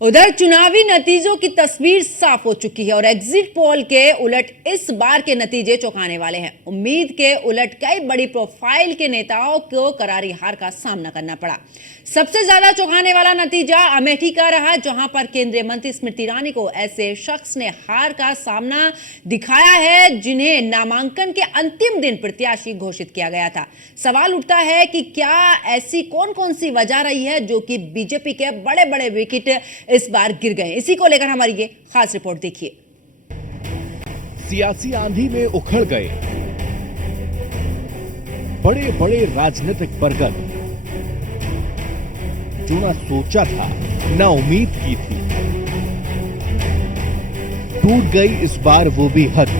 उधर चुनावी नतीजों की तस्वीर साफ हो चुकी है और एग्जिट पोल के उलट इस बार के नतीजे चौंकाने वाले हैं। उम्मीद के उलट कई बड़ी प्रोफाइल के नेताओं को करारी हार का सामना करना पड़ा। सबसे ज्यादा चौंकाने वाला नतीजा अमेठी का रहा, जहां पर केंद्रीय मंत्री स्मृति ईरानी को ऐसे शख्स ने हार का सामना दिखाया है जिन्हें नामांकन के अंतिम दिन प्रत्याशी घोषित किया गया था। सवाल उठता है कि क्या ऐसी कौन कौन सी वजह रही है जो कि बीजेपी के बड़े बड़े विकेट इस बार गिर गए। इसी को लेकर हमारी ये खास रिपोर्ट देखिए। सियासी आंधी में उखड़ गए बड़े बड़े राजनीतिक बरगद, जो ना सोचा था ना उम्मीद की थी। टूट गई इस बार वो भी हद।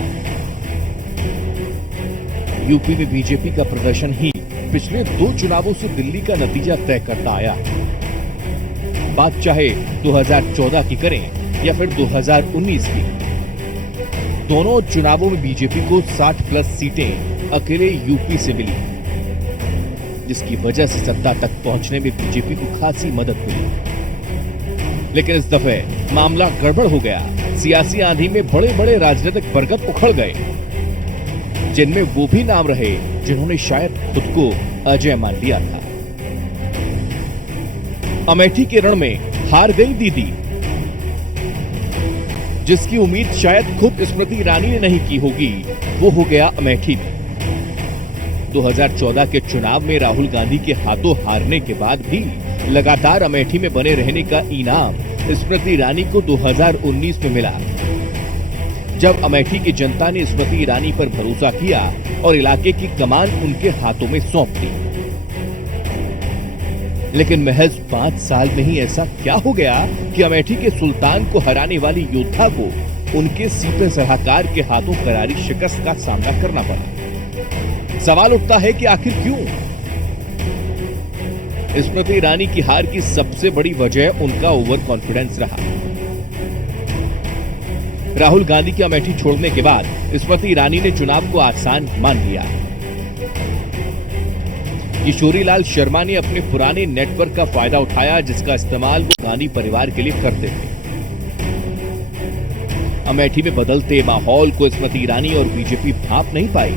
यूपी में बीजेपी का प्रदर्शन ही पिछले 2 चुनावों से दिल्ली का नतीजा तय करता आया। बात चाहे 2014 की करें या फिर 2019 की, दोनों चुनावों में बीजेपी को 60+ सीटें अकेले यूपी से मिली, जिसकी वजह से सत्ता तक पहुंचने में बीजेपी को खासी मदद मिली। लेकिन इस दफे मामला गड़बड़ हो गया। सियासी आंधी में बड़े बड़े राजनीतिक बरगद उखड़ गए, जिनमें वो भी नाम रहे जिन्होंने शायद खुद को अजय मान लिया था। अमेठी के रण में हार गई दीदी, जिसकी उम्मीद शायद खुद स्मृति ईरानी ने नहीं की होगी, वो हो गया अमेठी में। 2014 के चुनाव में राहुल गांधी के हाथों हारने के बाद भी लगातार अमेठी में बने रहने का इनाम स्मृति ईरानी को 2019 में मिला, जब अमेठी की जनता ने स्मृति ईरानी पर भरोसा किया और इलाके की कमान उनके हाथों में सौंप दी। लेकिन महज 5 साल में ही ऐसा क्या हो गया कि अमेठी के सुल्तान को हराने वाली योद्धा को उनके सीपे सलाहकार के हाथों करारी शिकस्त का सामना करना पड़ा। सवाल उठता है कि आखिर क्यों? स्मृति ईरानी की हार की सबसे बड़ी वजह उनका ओवर कॉन्फिडेंस रहा। राहुल गांधी के अमेठी छोड़ने के बाद स्मृति ईरानी ने चुनाव को आसान मान लिया। किशोरीलाल शर्मा ने अपने पुराने नेटवर्क का फायदा उठाया, जिसका इस्तेमाल वो गांधी परिवार के लिए करते थे। अमेठी में बदलते माहौल को स्मृति ईरानी और बीजेपी भांप नहीं पाई।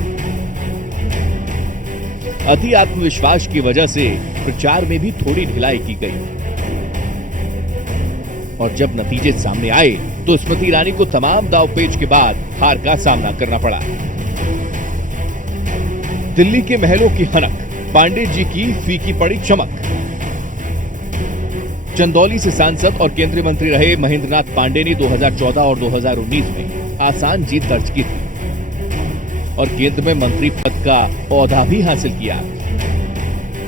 अति आत्मविश्वास की वजह से प्रचार में भी थोड़ी ढिलाई की गई, और जब नतीजे सामने आए तो स्मृति ईरानी को तमाम दांवपेच के बाद हार का सामना करना पड़ा। दिल्ली के महलों की हनक, पांडे जी की फीकी पड़ी चमक। चंदौली से सांसद और केंद्रीय मंत्री रहे महेंद्रनाथ पांडे ने 2014 और 2019 में आसान जीत दर्ज की थी और केंद्र में मंत्री पद का ओहदा भी हासिल किया।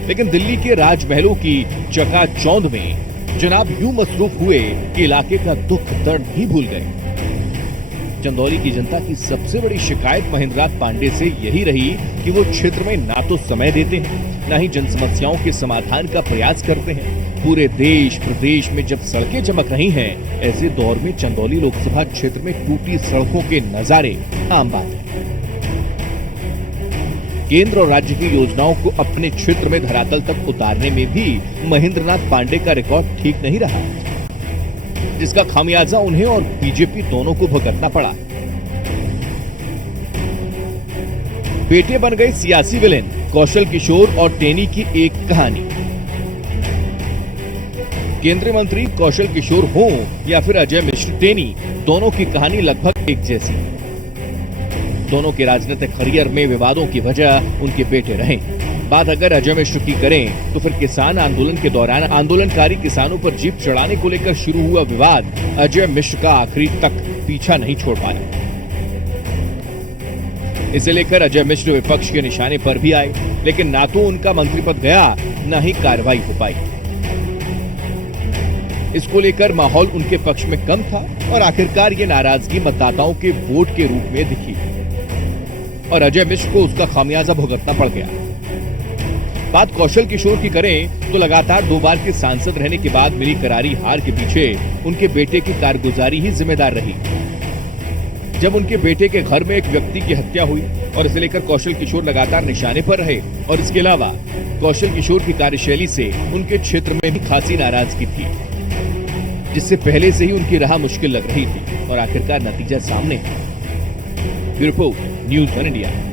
लेकिन दिल्ली के राजमहलों की चकाचौंध में जनाब यूं मसरूफ हुए कि इलाके का दुख दर्द ही भूल गए। चंदौली की जनता की सबसे बड़ी शिकायत महेंद्रनाथ पांडे से यही रही कि वो क्षेत्र में ना तो समय देते हैं, ना ही जन समस्याओं के समाधान का प्रयास करते हैं। पूरे देश प्रदेश में जब सड़कें चमक रही हैं, ऐसे दौर में चंदौली लोकसभा क्षेत्र में टूटी सड़कों के नजारे आम बात है। केंद्र और राज्य की योजनाओं को अपने क्षेत्र में धरातल तक उतारने में भी महेंद्रनाथ पांडे का रिकॉर्ड ठीक नहीं रहा, जिसका खामियाजा उन्हें और बीजेपी दोनों को भुगतना पड़ा। बेटे बन गए सियासी विलेन, कौशल किशोर और टेनी की एक कहानी। केंद्रीय मंत्री कौशल किशोर हों या फिर अजय मिश्र टेनी, दोनों की कहानी लगभग एक जैसी। दोनों के राजनीतिक करियर में विवादों की वजह उनके बेटे रहे। बात अगर अजय मिश्र की करें तो फिर किसान आंदोलन के दौरान आंदोलनकारी किसानों पर जीप चढ़ाने को लेकर शुरू हुआ विवाद अजय मिश्र का आखिरी तक पीछा नहीं छोड़ पाया। इसे लेकर अजय मिश्र विपक्ष के निशाने पर भी आए, लेकिन ना तो उनका मंत्री पद गया, ना ही कार्रवाई हो पाई। इसको लेकर माहौल उनके पक्ष में कम था और आखिरकार ये नाराजगी मतदाताओं के वोट के रूप में दिखी और अजय मिश्र को उसका खामियाजा भुगतना पड़ गया। बात कौशल किशोर की करें तो लगातार 2 बार के सांसद रहने के बाद मिली करारी हार के पीछे उनके बेटे की कारगुजारी ही जिम्मेदार रही। जब उनके बेटे के घर में एक व्यक्ति की हत्या हुई और इसे लेकर कौशल किशोर लगातार निशाने पर रहे, और इसके अलावा कौशल किशोर की कार्यशैली से उनके क्षेत्र में भी खासी नाराजगी थी। जिससे पहले से ही उनकी राह मुश्किल लग रही थी और आखिरकार नतीजा सामने है। Report news 1 India.